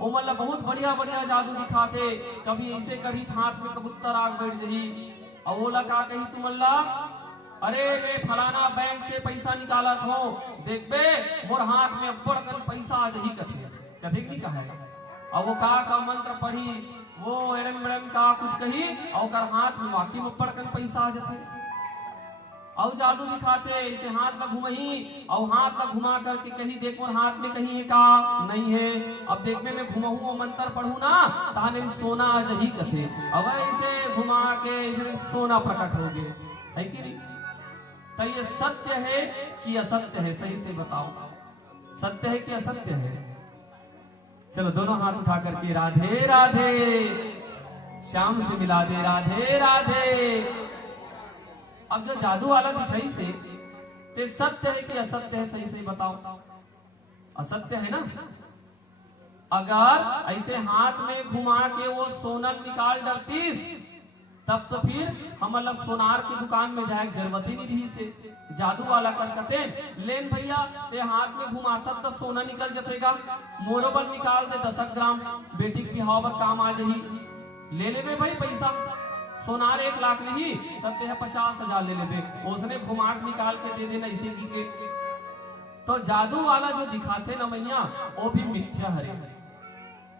वो मतलब बहुत बढ़िया बढ़िया जादू दिखाते, कभी ऐसे कभी हाथ में कबूतर आग बैठ जही और वो लगा कही तुम अल्लाह अरे मैं फलाना बैंक से पैसा निकाला था देख बे मोर हाथ में अब्बड़ कर पैसा आ जही कथे कथे नहीं कहा और वो का मंत्र पढ़ी वो एड़म मैडम का कुछ कही और कर हाथ में वाकई में अब्बड़ कर पैसा आ जाते और जादू दिखाते ऐसे हाथ में घुमही और हाथ में घुमा करके कहीं देखो हाथ में कहीं है का नहीं है अब देखने में घुमहू मंत्र पढ़ू ना ताने में सोना आज ही कथे अब ऐसे घुमा के ऐसे सोना प्रकट हो गए है कि नहीं। तो ये सत्य है कि असत्य है, सही से बताओ सत्य है कि असत्य है। चलो दोनों हाथ उठा करके राधे राधे श्याम से मिला दे राधे राधे। अब जो जादू वाला दिखाई से ते सत्य है कि असत्य है, सही सही बताओ। असत्य है ना। अगर ऐसे हाथ में घुमा के वो सोनल निकाल डरतीस तब तो फिर हम अल्लाह सोनार की दुकान में जाए जरूरत ही नहीं रही से जादू वाला कर कते लेन भैया ते हाथ में घुमाता तो सोना निकल जाएगा मोरोबर निकाल दे 10 ग्राम बेटी की बिहावर काम आ जाही ले ले भाई पैसा सोनार 1 लाख ली तब ते 50,000 ले ले उसने घुमाट निकाल के दे देना इसे की के। तो जादू वाला जो दिखाते ना मैया वो भी मिथ्या हरे,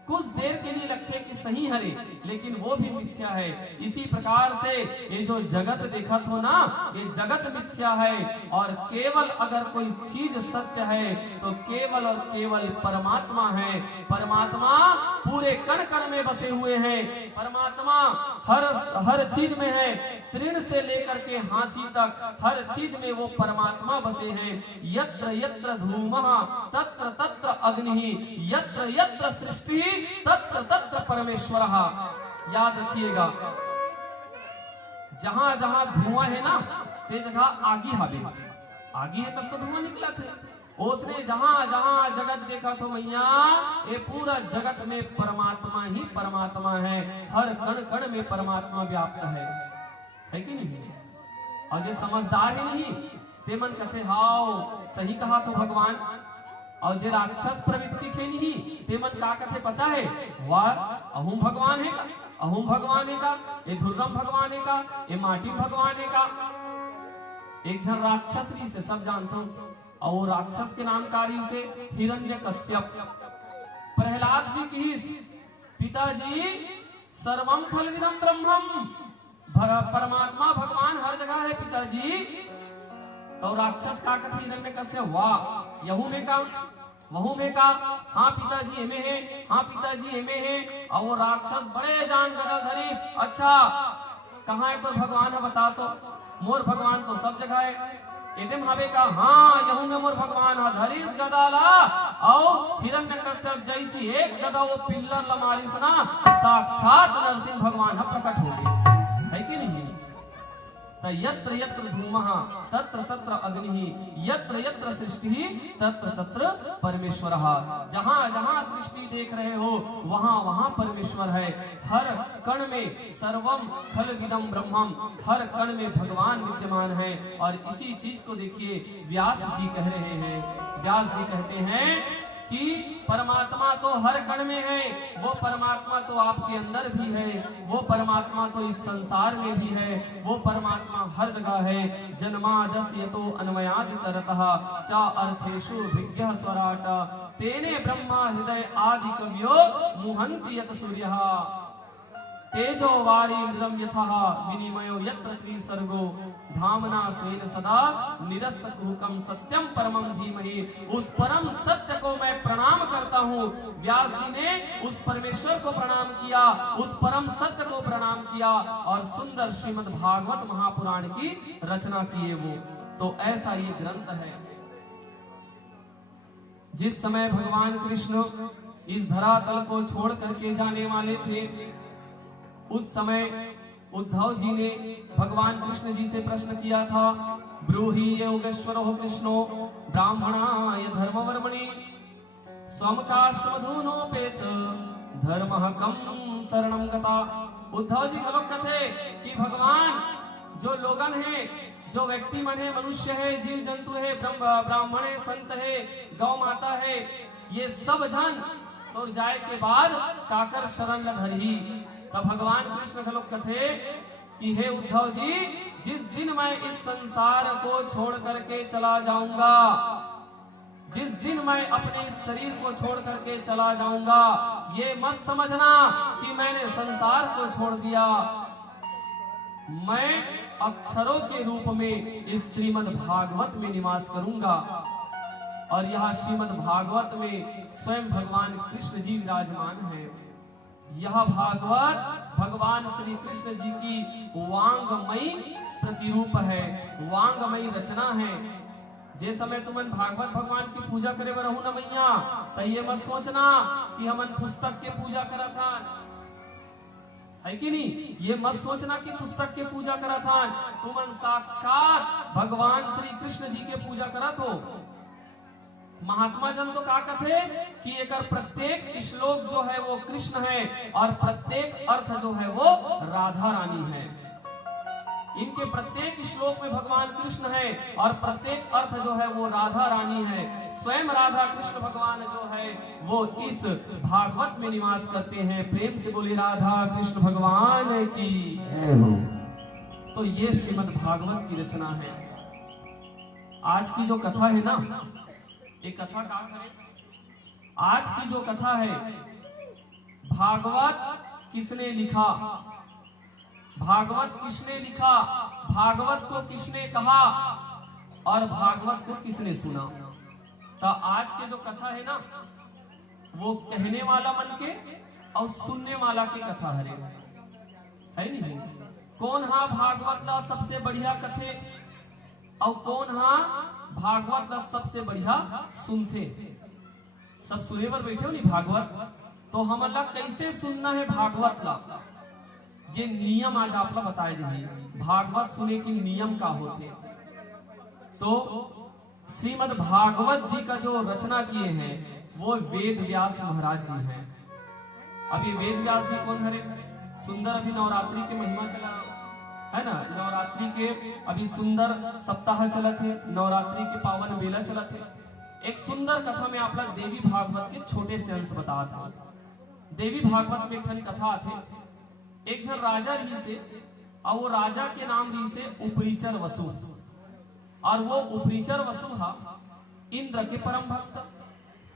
कुछ देर के लिए लगते कि सही हरे लेकिन वो भी मिथ्या है। इसी प्रकार से ये जो जगत देखत हो ना ये जगत मिथ्या है और केवल अगर कोई चीज सत्य है तो केवल और केवल परमात्मा है। परमात्मा पूरे कण कण में बसे हुए हैं, परमात्मा हर चीज में है, तृण से लेकर के हाथी तक हर चीज में वो परमात्मा बसे हैं। यत्र यत्र धूमः तत्र तत्र अग्नि यत्र यत्र सृष्टि तत्र तत्र परमेश्वरः। याद रखिएगा जहां जहां धुआं है ना ते जगह आगी हवे, आगी है तब तो धुआं निकला थे। उसने जहां जहां जगत देखा तो मैया ये पूरा जगत में परमात्मा ही परमात्मा है, हर कण कण में परमात्मा व्याप्त है कि नहीं। और जो समझदार ही नहीं ते मन कथे हाओ सही कहा तो भगवान। और जो राक्षस प्रवृत्ति के नहीं ते मन का कथे पता है वाह अहुम भगवान है का, अहुम भगवान है का, ये धुर्रम भगवान है का, ये माटी भगवान है का। एक जन राक्षस जी से सब जानता हूं और वो राक्षस के नामकारी से हिरण्यकश्यप। प्रहलाद जी की पिताजी सर्वम खलविदम ब्रह्मम, परमात्मा भगवान हर जगह है पिताजी। तो राक्षस का कथे हिरण्यकश्यप वाह यहू में का वहू में का, हाँ पिताजी एमे है, हाँ पिताजी एमे है। और वो राक्षस बड़े जान गदाधरी अच्छा कहाँ है तो भगवान है बता तो। मोर भगवान तो सब जगह है एदम हवे का, हाँ यहू में मोर भगवान है धरीस गदाला। और हिरण्यकश्यप जैसी एक गदा वो पिल्लर लमारी सना साक्षात नरसिंह भगवान प्रकट हो गए है कि नहीं। यत्र यत्र धूमः तत्र तत्र अग्नि यत्र यत्र सृष्टि तत्र तत्र परमेश्वरः। जहां जहां सृष्टि देख रहे हो वहां वहां परमेश्वर है। हर कण में सर्वम खलविदम ब्रह्मम, हर कण में भगवान विद्यमान है। और इसी चीज को देखिए व्यास जी कह रहे हैं। व्यास जी कहते हैं कि परमात्मा तो हर कण में है, वो परमात्मा तो आपके अंदर भी है, वो परमात्मा तो इस संसार में भी है, वो परमात्मा हर जगह है। जन्मादस्य तो अन्वयादितरतः च अर्थेषु विज्ञः स्वराट तेने ब्रह्मा हृदय आदि कव्यो मुहन्ति यत सूर्यः तेजो वारी मृदम यथः विनिमयो यत्र त्रिसर्गो धामना स्वेन सदा निरस्त कुहुकम सत्यम परमम धीमहि। उस परम सत्य को मैं प्रणाम करता हूँ। व्यास जी ने उस परमेश्वर को प्रणाम किया, उस परम सत्य को प्रणाम किया और सुंदर श्रीमद् भागवत महापुराण की रचना किए वो। तो ऐसा ये ग्रंथ है। जिस समय भगवान कृष्ण इस धरातल को छोड़ करके जाने वाले थे उस समय उद्धव जी ने भगवान कृष्ण जी से प्रश्न किया था ब्रूहि योगेश्वरो कृष्णो ब्राह्मणाय धर्मवर्मणि स्वमकाष्टमधूनोपेत धर्मः कम शरणं गता। उद्धव जी का लोग कहते कि भगवान जो लोगन है, जो व्यक्ति मन है, मनुष्य है, जीव जंतु है, ब्राह्मण है, संत है, गौ माता है, ये सब जन तो जाए के बाद काकर शरण ल धरही। तब भगवान कृष्ण घलोक कथे कि हे उद्धव जी, जिस दिन मैं इस संसार को छोड़ करके चला जाऊंगा, जिस दिन मैं अपने इस शरीर को छोड़ करके चला जाऊंगा, ये मत समझना कि मैंने संसार को छोड़ दिया। मैं अक्षरों के रूप में इस श्रीमद् भागवत में निवास करूंगा। और यह श्रीमद् भागवत में स्वयं भगवान कृष्ण जी विराजमान है। यह भागवत भगवान श्री कृष्ण जी की वांगमयी प्रतिरूप है, वांगमयी रचना है। जे समय तुमन भागवत भगवान की पूजा करे बर रहू न मैया, तो ये मत सोचना कि हमन पुस्तक के पूजा करत हन, है कि नहीं। ये मत सोचना कि पुस्तक के पूजा करत हन, तुमन साक्षात भगवान श्री कृष्ण जी के पूजा करत हो। महात्मा जन तो का कथे कि एकर प्रत्येक श्लोक जो है वो कृष्ण है और प्रत्येक अर्थ जो है वो राधा रानी है। इनके प्रत्येक श्लोक में भगवान कृष्ण है और प्रत्येक अर्थ जो है वो राधा रानी है। स्वयं राधा कृष्ण भगवान जो है वो इस भागवत में निवास करते हैं। प्रेम से बोले राधा कृष्ण भगवान की। तो ये श्रीमद् भागवत की रचना है। आज की जो कथा है ना, एक कथा का करें। आज की जो कथा है, भागवत किसने लिखा, भागवत किसने लिखा, भागवत को किसने कहा और भागवत को किसने सुना। तो आज के जो कथा है ना, वो कहने वाला मन के और सुनने वाला की कथा है नहीं। कौन हा भागवत ला सबसे बढ़िया कथे और कौन हा भागवत ला सबसे बढ़िया सुनते। सब सुने पर बैठे हो नहीं भागवत, तो हमला कैसे सुनना है भागवत ला, ये नियम आज आप लोग बताए जाइए। भागवत सुने की नियम का होते। तो श्रीमद् भागवत जी का जो रचना किए हैं वो वेद व्यास महाराज जी हैं। अभी वेद व्यास जी कौन हरे, सुंदर अभी नवरात्रि के महिमा चला है ना, नवरात्रि के अभी सुंदर सप्ताह चलत है, नवरात्रि के पावन बेला चलत है। एक सुंदर कथा में आप लोग देवी भागवत के छोटे से अंश बता था। देवी भागवत में एक ठन कथा थे। एक जन राजा रही से और वो राजा के नाम रही से उपरीचर वसु, और वो उपरीचर वसु हा इंद्र के परम भक्त।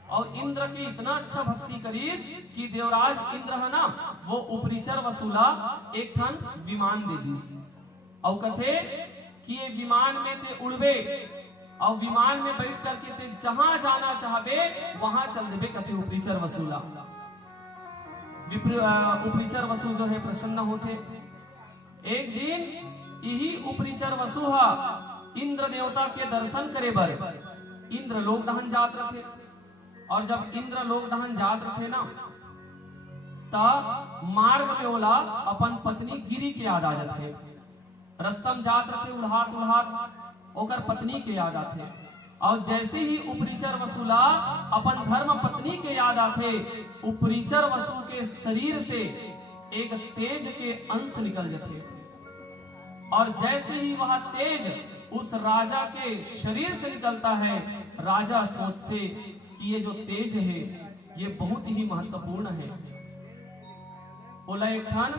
और इंद्र के इतना अच्छा भक्ति करीस कि देवराज इंद्र है ना, वो उपरीचर वसूला एक ठन विमान दे दीस और कथे कि ये विमान में ते उड़बे और विमान में बैठ करके ते जहां जाना चाहबे वहां चल देबे। कथे उपरीचर वसूला, उपरीचर वसु जो है प्रसन्न होते। एक दिन यही उपरीचर वसु हा इंद्र देवता के दर्शन करे बर इंद्र लोक दहन जात रहे। और जब इंद्र लोक दहन जात रहे ना, ता मार्ग में ओला अपन पत्नी गिरी के याद आ जाते। रस्तम जात रहे उल्हात उल्हात ओकर पत्नी के याद आते। और जैसे ही उपरीचर वसूला अपन धर्म पत्नी के याद आते, उपरीचर वसु के शरीर से एक तेज के अंश निकल जाते। और जैसे ही वह तेज उस राजा के शरीर से निकलता है, राजा सोचते कि ये जो तेज है ये बहुत ही महत्वपूर्ण है। ओला एक ठन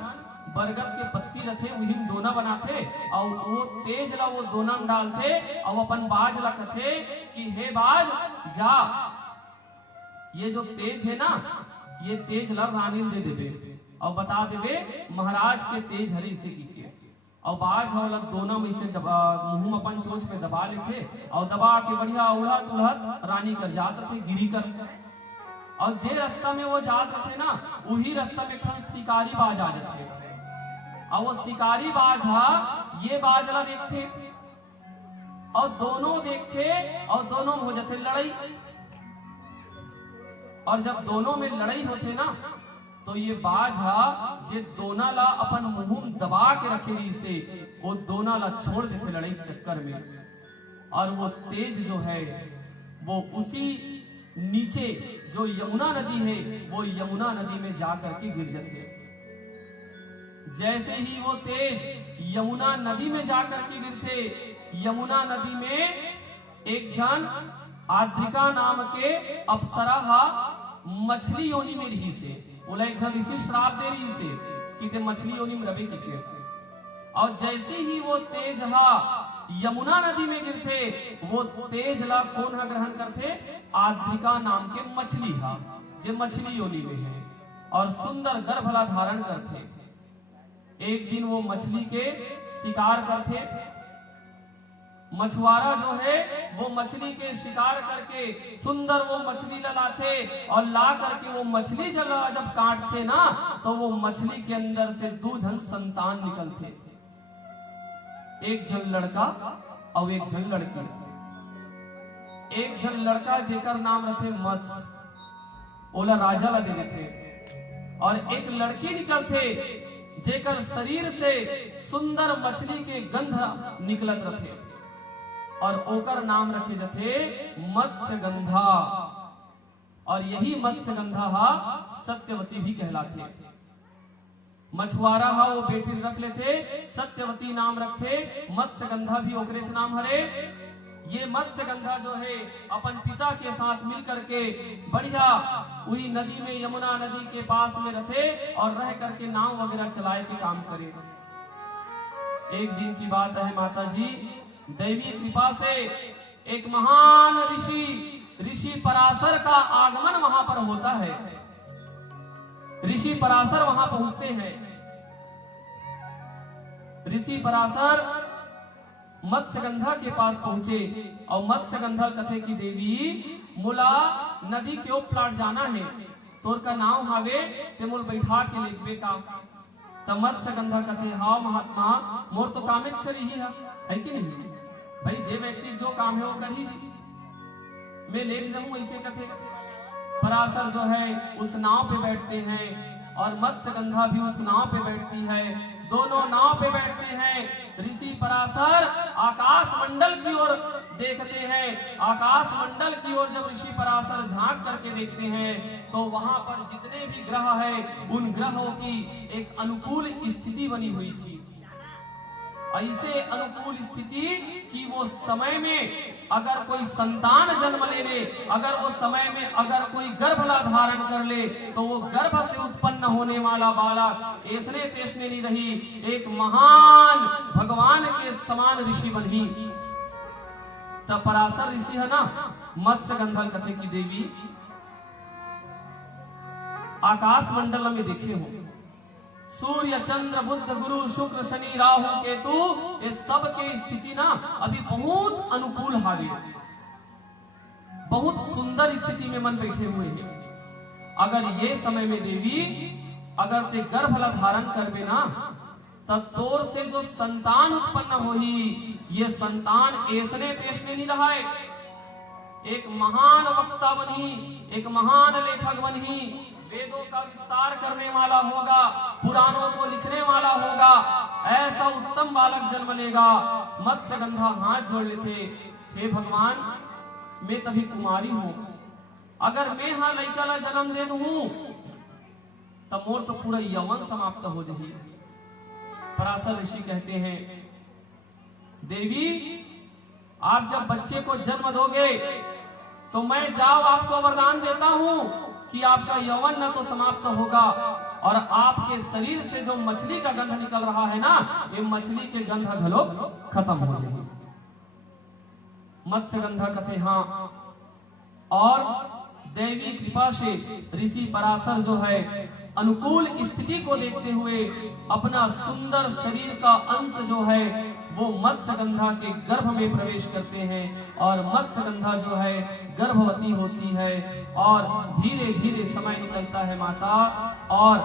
बरगद के पत्ती रथे वही दोना बनाते और वो तेज ला वो दोना में डालते और अपन बाज ला कथे कि हे बाज जा, ये जो तेज है ना ये तेज ला रानी दे देबे और बता देबे महाराज के तेज हरी से की। और बाज वाला दोनों में से मुंह अपन चोंच पे दबा लेते और दबा के बढ़िया उड़हत उड़हत रानी कर जात थे गिरी कर। और जे रास्ता में वो जात रहे ना, वही रास्ता में एक शिकारी बाज आ जाते और वो शिकारी बाज हा ये बाज ला देखते और दोनों देखते और दोनों में हो जाते लड़ाई। और जब दोनों में लड़ाई होते ना, तो ये बाज हा जे दोना ला अपन मुंह दबा के रखेली से वो दोना ला छोड़ देते लड़ाई चक्कर में। और वो तेज जो है वो उसी नीचे जो यमुना नदी है वो यमुना नदी में जाकर के गिर जाते। जैसे ही वो तेज यमुना नदी में जाकर के गिरते, यमुना नदी में एक जन आद्रिका नाम के अप्सरा हा मछली योनि में रही से, बोला एक ऋषि श्राप दे रही से कि ते मछली योनि में रवे के। और जैसे ही वो तेज हा यमुना नदी में गिरथे, वो तेज ला कौन हा ग्रहण करथे? आद्रिका नाम के मछली हा, जे मछली योनि में है और सुंदर गर्भ ला धारण करथे। एक दिन वो मछली के शिकार करथे। मछुआरा जो है वो मछली के शिकार करके सुंदर वो मछली लाते और ला करके वो मछली जब काटते ना, तो वो मछली के अंदर से 2 जन संतान निकलते, एक जन लड़का और एक जन लड़की। एक जन लड़का जेकर नाम रखे मत्स्य, ओला राजा ला देते थे, और एक लड़की निकलते जेकर शरीर से सुंदर मछली के गंध निकलत रथे, और ओकर नाम रखे जथे मत्स्य गंधा। और यही मत्स्य गंधा हा सत्यवती भी कहलाते। मछुआरा हा वो बेटी रख लेते, सत्यवती नाम रखते, मत्स्य गंधा भी ओकरे से नाम हरे। ये मत्स्य गंधा जो है अपन पिता के साथ मिलकर के बढ़िया वही नदी में, यमुना नदी के पास में रहते और रह करके नाव वगैरह चलाए के काम करे। एक दिन की बात है माता जी, दैवी कृपा से एक महान ऋषि पराशर का आगमन वहां पर होता है। ऋषि पराशर वहां पहुंचते हैं। ऋषि पराशर मत्स्यगंधा के पास पहुंचे और मत्स्यगंधा कथे की देवी मुला नदी के उप प्लाट जाना है, तोर का नाव हावे ते मुल बैठा के लेगबे का। तब मत्स्यगंधा कथे हां महात्मा मोर तो कामेच्छर ही है कि नहीं भाई, जे व्यक्ति जो काम है वो कर ही जी, मैं ले जाऊं ऐसे कथे। पराशर जो है उस नाव पे बैठते हैं और मत्स्यगंधा भी उस नाव पे बैठती है। दोनों नाव पे बैठते हैं। ऋषि पराशर आकाश मंडल की ओर देखते हैं। आकाश मंडल की ओर जब ऋषि पराशर झांक करके देखते हैं तो वहां पर जितने भी ग्रह हैं उन ग्रहों की एक अनुकूल स्थिति बनी हुई थी। ऐसे अनुकूल स्थिति कि वो समय में अगर कोई संतान जन्म ले ले, अगर वो समय में अगर कोई गर्भला धारण कर ले तो वो गर्भ से उत्पन्न होने वाला बालक ऐसने तेसने नहीं रही, एक महान भगवान के समान ऋषि बनी। तब पराशर ऋषि है ना, मत्स्यगंधा कथे की देवी आकाश मंडल में देखे हो, सूर्य चंद्र बुध गुरु शुक्र शनि राहु केतु, ये सब के स्थिति ना अभी बहुत अनुकूल हावे, बहुत सुंदर स्थिति में मन बैठे हुए हैं। अगर ये समय में देवी अगर ते गर्भला धारण करबे ना, तब तोर से जो संतान उत्पन्न होही, ये संतान ऐसने तेसने नहीं रहा है, एक महान वक्ता बनी, एक महान लेखक बनी, वेदों का विस्तार करने वाला होगा, पुराणों को लिखने वाला होगा, ऐसा उत्तम बालक जन्म लेगा। मत्स्यगंधा हाथ जोड़ लेते, हे भगवान मैं तभी कुमारी हूं, अगर मैं हाँ लड़का ला जन्म दे दूं तब मोर तो पूरा यौवन समाप्त हो जाए। पराशर ऋषि कहते हैं देवी आप जब बच्चे को जन्म दोगे तो मैं जाओ आपको वरदान देता हूं कि आपका यौवन न तो समाप्त होगा और आपके शरीर से जो मछली का गंध निकल रहा है ना, ये मछली के गंध घलो खत्म हो जाएगी। मत्स्यगंधा कथे हाँ, और दैवी कृपा से ऋषि पराशर जो है अनुकूल स्थिति को देखते हुए अपना सुंदर शरीर का अंश जो है वो मत्स्यगंधा के गर्भ में प्रवेश करते हैं और मत्स्यगंधा जो है गर्भवती होती है और धीरे धीरे समय निकलता है माता, और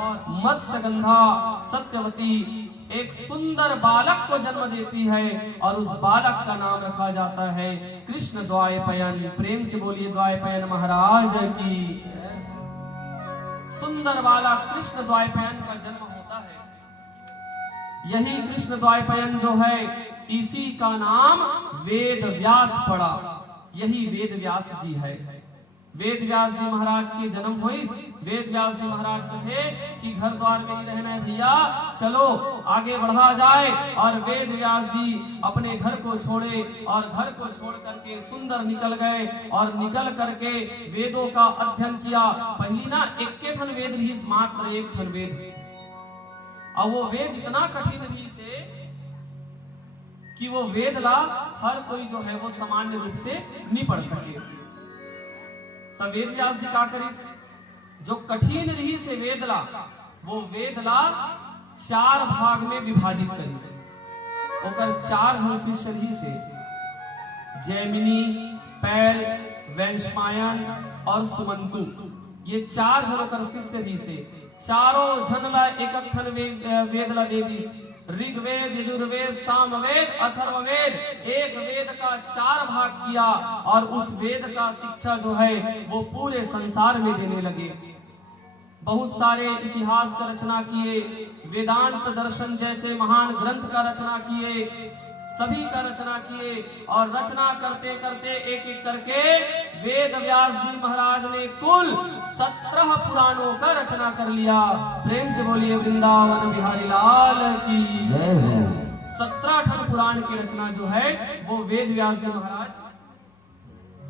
मत्स्यगंधा सत्यवती एक सुंदर बालक को जन्म देती है और उस बालक का नाम रखा जाता है कृष्ण द्वैपायन। प्रेम से बोलिए द्वैपायन महाराज की। सुंदर बालक कृष्ण द्वैपायन का जन्म होता है। यही कृष्ण द्वैपायन जो है इसी का नाम वेद व्यास पड़ा, यही वेद व्यास जी है। वेद व्यास जी महाराज के जन्म हुई। वेद व्यास जी महाराज कहे कि घर द्वार में नहीं रहना है भैया, चलो आगे बढ़ा जाए। और वेद व्यास जी अपने घर को छोड़े और घर को छोड़ करके सुंदर निकल गए और निकल करके वेदों का अध्ययन किया। पहली ना 1 वेद रही, मात्र 1 वेद, और वो वेद इतना कठिन रही से कि वो वेद ला हर कोई जो है वो सामान्य रूप से नहीं पढ़ सके। तब वेद व्यास जी का करिस, जो कठिन रही से वेद ला, वो वेद ला 4 भाग में विभाजित करिस। ओकर 4 जन शिष्य रही से, जैमिनी, पैल, वैशंपायन और सुमंतु, ये 4 जन ओकर शिष्य रही से। चारों जन ला एक वेद ला दे दिस। ऋग्वेद, यजुर्वेद, सामवेद, अथर्ववेद, एक वेद का 4 भाग किया और उस वेद का शिक्षा जो है वो पूरे संसार में देने लगे। बहुत सारे इतिहास का रचना किए, वेदांत दर्शन जैसे महान ग्रंथ का रचना किए, सभी का रचना किए। और रचना करते करते एक एक करके वेद व्यास जी महाराज ने कुल 17 पुराणों का रचना कर लिया। प्रेम से बोलिए वृंदावन बिहारी लाल की जय हो। 17 पुराण की रचना जो है वो वेद व्यास जी महाराज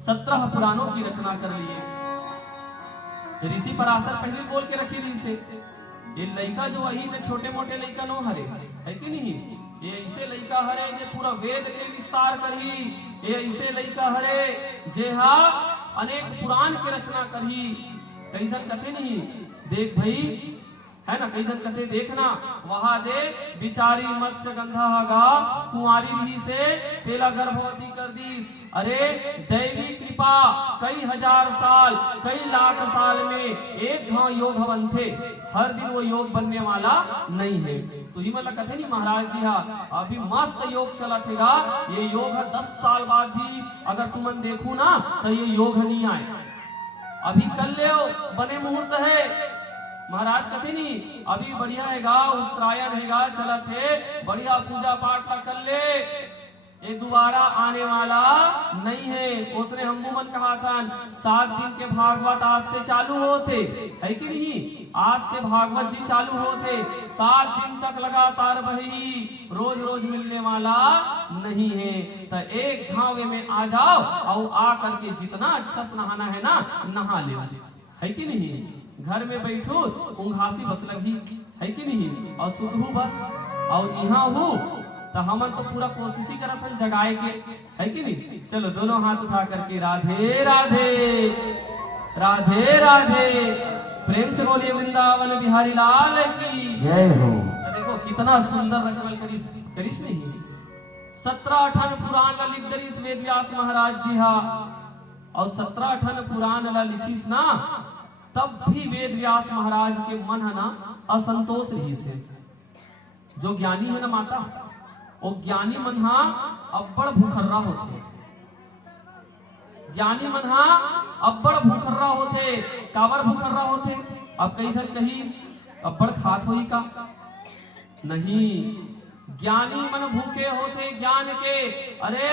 17 पुराणों की रचना कर लिए। ऋषि पराशर पहले बोल के रखी ऋषि से, ये लड़का जो वही ने छोटे मोटे लड़का नो हरे है कि नहीं, ये ऐसे लड़का हरे जे पूरा वेद के विस्तार करही, ये ऐसे लड़का हरे जे हा अनेक पुराण के रचना करही। कैसन कथे नहीं देख भाई, है ना, कैसन कथे देखना। वहां दे बिचारी मत्स्य गंधा गा कुंवारी रही से तेला गर्भवती कर दी। अरे दैवी कृपा, कई हजार साल, कई लाख साल में एक घाव योग हवन थे। हर दिन वो योग बनने वाला नहीं है। तो ही मतलब कथे नहीं महाराज जी, हाँ अभी मस्त योग चला थेगा। ये योग है 10 साल बाद भी अगर तुमन देखू ना तो ये योग नहीं आए। अभी कर ले बने मुहूर्त है महाराज कथे नहीं, अभी बढ़िया हैगा, उत्तरायण हैगा, चला थे बढ़िया पूजा पाठ का कर ले, ये दोबारा आने वाला नहीं है। उसने हमू मन कहा था 7 दिन के भागवत आज से चालू होते है कि नहीं, आज से भागवत जी चालू होते, 7 दिन तक लगातार वही रोज रोज मिलने वाला नहीं है। तो एक घावे में आ जाओ और आ करके जितना अच्छा से नहाना है ना नहा ले, है कि नहीं। घर में बैठो उंघासी बस लगी है कि नहीं, और सुधू बस, और यहाँ हूँ तो हमन तो पूरा कोशिश ही करत हन जगाए के, है कि नहीं। चलो दोनों हाथ उठा करके राधे राधे राधे राधे, प्रेम से बोलिए वृंदावन बिहारी लाल की जय हो। देखो कितना सुंदर रचना करिस नहीं। 17 पुराण ला लिख दरिस वेद व्यास महाराज जी हा, और 17 पुराण ला लिखिस ना, तब भी वेद व्यास महाराज के मन है ना असंतोष रही से। जो ज्ञानी है ना माता, वो ज्ञानी मन हा अब्बड़ भूखर्रा होते, ज्ञानी मन हा अब्बड़ भूखर्रा होते। काबर भूखर्रा होते, अब कैसन कही अब्बड़ खात होई का नहीं, ज्ञानी मन भूखे होते ज्ञान के। अरे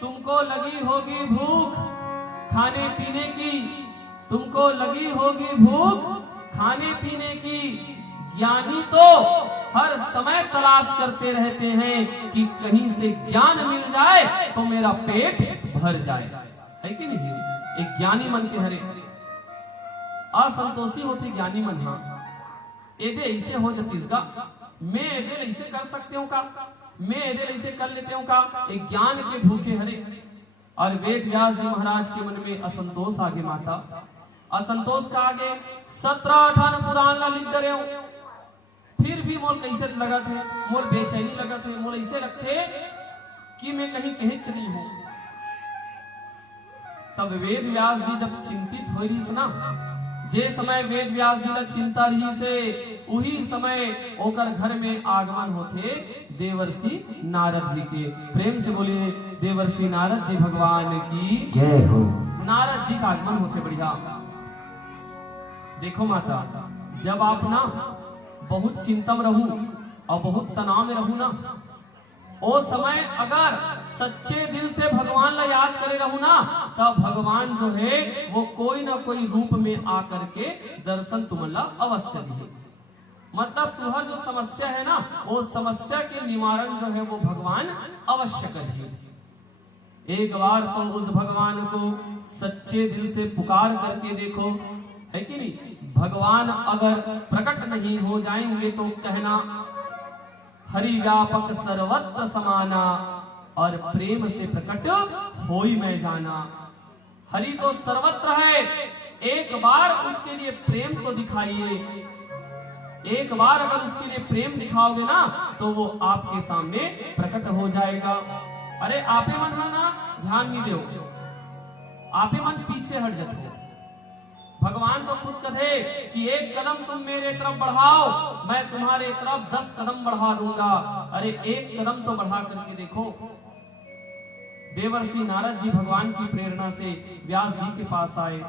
तुमको लगी होगी भूख खाने पीने की, तुमको लगी होगी भूख खाने पीने की। ज्ञानी तो हर समय तलाश करते रहते हैं कि कहीं से ज्ञान मिल जाए तो मेरा पेट भर जाए, है कि नहीं। एक ज्ञानी मन के हरे असंतोषी होती ज्ञानी मन, हाँ एदे ऐसे हो जतीसगा, मैं एदे ऐसे कर सकते हूँ का, मैं एदे ऐसे कर लेते हूँ का। एक ज्ञान के भूखे हरे। और वेद व्यास जी महाराज के मन में असंतोष आगे माता, असंतोष का आगे 17 पुराण ला लिख दे हूँ। फिर भी मोल कैसे लगा थे, मोल बेचैनी लगा थे, मोल ऐसे लगते कि मैं कहीं कहीं चली हूं। तब वेद व्यास जी जब चिंतित हो रही ना, जे समय वेद व्यास जी ला चिंता रही से, उही समय ओकर घर में आगमन होते देवर्षि नारद जी के। प्रेम से बोलिए देवर्षि नारद जी भगवान की जय हो। नारद जी का आगमन होते बढ़िया। देखो माता, जब आप ना बहुत चिंता में रहूं और बहुत तनाव में रहूं ना, वो समय अगर सच्चे दिल से भगवान ला याद करे रहूं ना, तब भगवान जो है वो कोई ना कोई रूप में आकर के दर्शन तुमला अवश्य दिए। मतलब तुहर जो समस्या है ना, वो समस्या के निवारण जो है वो भगवान अवश्य करिए। एक बार तो उस भगवान को सच्चे दिल से पुकार करके देखो, है कि नहीं। भगवान अगर प्रकट नहीं हो जाएंगे तो कहना हरि व्यापक सर्वत्र समाना, और प्रेम से प्रकट होई मैं जाना। हरि तो सर्वत्र है, एक बार उसके लिए प्रेम तो दिखाइए। एक बार अगर उसके लिए प्रेम दिखाओगे ना तो वो आपके सामने प्रकट हो जाएगा। अरे आपे मन है ना, ध्यान नहीं दो, आपे मन पीछे हट जाते हो। भगवान तो खुद कहे कि एक कदम तुम मेरे तरफ बढ़ाओ, मैं तुम्हारे तरफ 10 कदम बढ़ा दूंगा। अरे एक कदम तो बढ़ा करके देखो। देवर्षि नारद जी भगवान की प्रेरणा से व्यास जी के पास आए,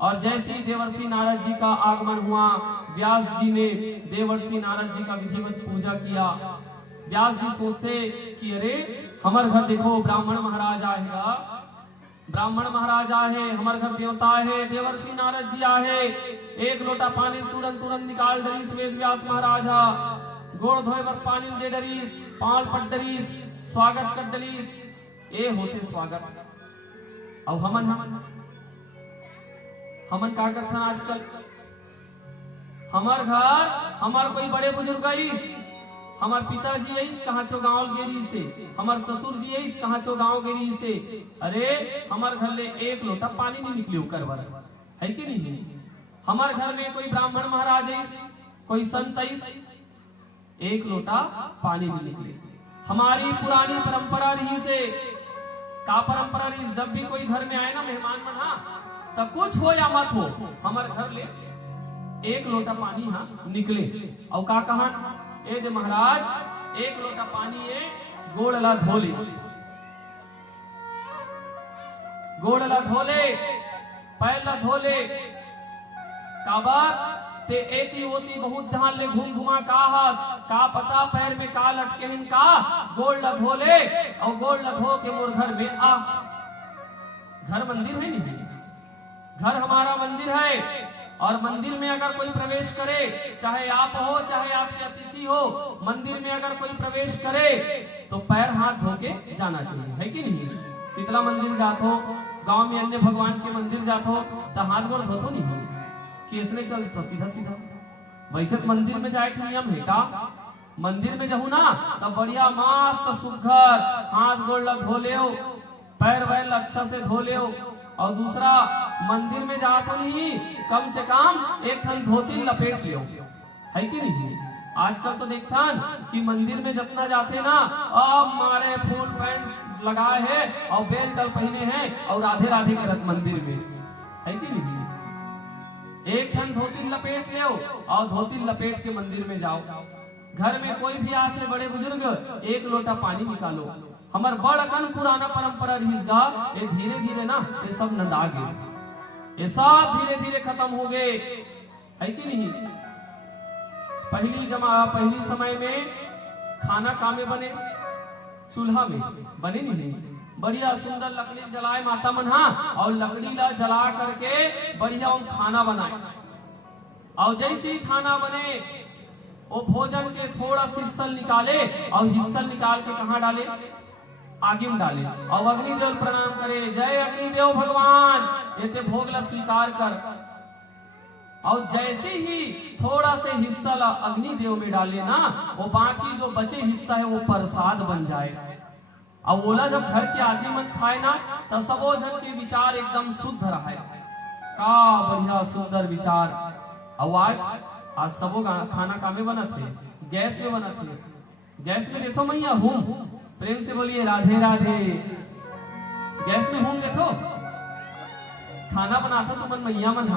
और जैसे ही देवर्षि नारद जी का आगमन हुआ, व्यास जी ने देवर्षि नारद जी का विधिवत पूजा किया। व्यास जी सोचते कि अरे हमारे घर देखो ब्राह्मण महाराज आएगा, ब्राह्मण महाराज आए, हमारे घर देवता है, देवर्षि नारद जी आए। एक लोटा पानी तुरंत निकाल डरीस व्यास महाराज गोड़ धोए बर पानी दे डरीस, पाल पट डरीस, स्वागत कर डरीस। ए होते स्वागत। अब हमन का करथन आजकल, हमार घर हमार कोई बड़े बुजुर्ग आईस, हमार पिताजी आईस कहाँ छो गांव गेरी से, हमार ससुर जी आईस कहाँ छो गांव गेरी से। अरे हमार घर ले एक लोटा पानी नहीं निकली करवर, है कि नहीं। हमार घर में कोई ब्राह्मण महाराज आईस, कोई संत आईस, एक लोटा पानी नहीं निकले। हमारी पुरानी परंपरा रही से, का परंपरा रही, जब भी कोई घर में आए ना मेहमान मन, तो कुछ हो या मत हो, हमारे घर ले एक लोटा पानी निकले। और का कहा ए दे महाराज एक लोटा पानी है, गोड़ला धोले, गोड़ला धोले, पैरला धोले। काबर ते एती ओती बहुत ध्यान ले घूम घुमा का हस, का पता पैर में का लटके हिन का, गोड़ला धोले और गोड़ला धो के मोर घर में आ। घर मंदिर है नहीं, घर हमारा मंदिर है, और मंदिर में अगर कोई प्रवेश करे, चाहे आप हो चाहे आपके अतिथि हो, मंदिर में अगर कोई प्रवेश करे तो पैर हाथ धो के जाना चाहिए, है कि नहीं। शीतला मंदिर जात हो, गांव में अन्य भगवान के मंदिर जात हो, तो हाथ गोड़ धोतो नहीं हो कि इसने चल तो सीधा सीधा। वैसे मंदिर में जाए नियम है का, मंदिर में जाऊँ ना तब बढ़िया मस्त सुघर हाथ गोड़ धो ले, पैर वैर अच्छा से धो ले। और दूसरा मंदिर में जात हो नहीं, कम से कम एक ठन धोती लपेट लियो, है कि नहीं। आजकल तो देखथन कि मंदिर में जितना जाते ना, अब मारे फुल पैंट लगाए है और बेल तल पहने हैं और राधे राधे करत मंदिर में, है कि नहीं। एक ठन धोती लपेट ले और धोती लपेट के मंदिर में जाओ। घर में कोई भी आते बड़े बुजुर्ग, एक लोटा पानी निकालो। हमार बड़ अकन पुराना परंपरा रहीसगा, ये धीरे धीरे ना ये सब नंदा गए, ये सब धीरे धीरे खत्म हो गए, है कि नहीं। पहली समय में खाना कामे बने, चूल्हा में बने नहीं, बढ़िया सुंदर लकड़ी जलाए माता मन, और लकड़ी ला जला करके बढ़िया खाना बनाए। और जैसे ही खाना बने वो भोजन के थोड़ा हिस्सा निकाले, और हिस्सा निकाल के कहाँ डाले, आगे में डाले, और अग्निदेव प्रणाम करे, जय अग्निदेव भगवान, ये भोगला स्वीकार कर। और जैसे ही थोड़ा से हिस्सा ला अग्निदेव में डाले ना, वो बाकी जो बचे हिस्सा है वो प्रसाद बन जाए। और बोला जब घर के आदमी मन खाए ना, तो सबो जन के विचार एकदम शुद्ध रहे, का बढ़िया सुंदर विचार। और आज सबो खाना कामे बना थे, गैस में बना थे, गैस में देखो मैया हूँ, प्रेम से बोलिए राधे राधे। गैस में हूँ देखो, खाना बनाता तो मन मैया मन,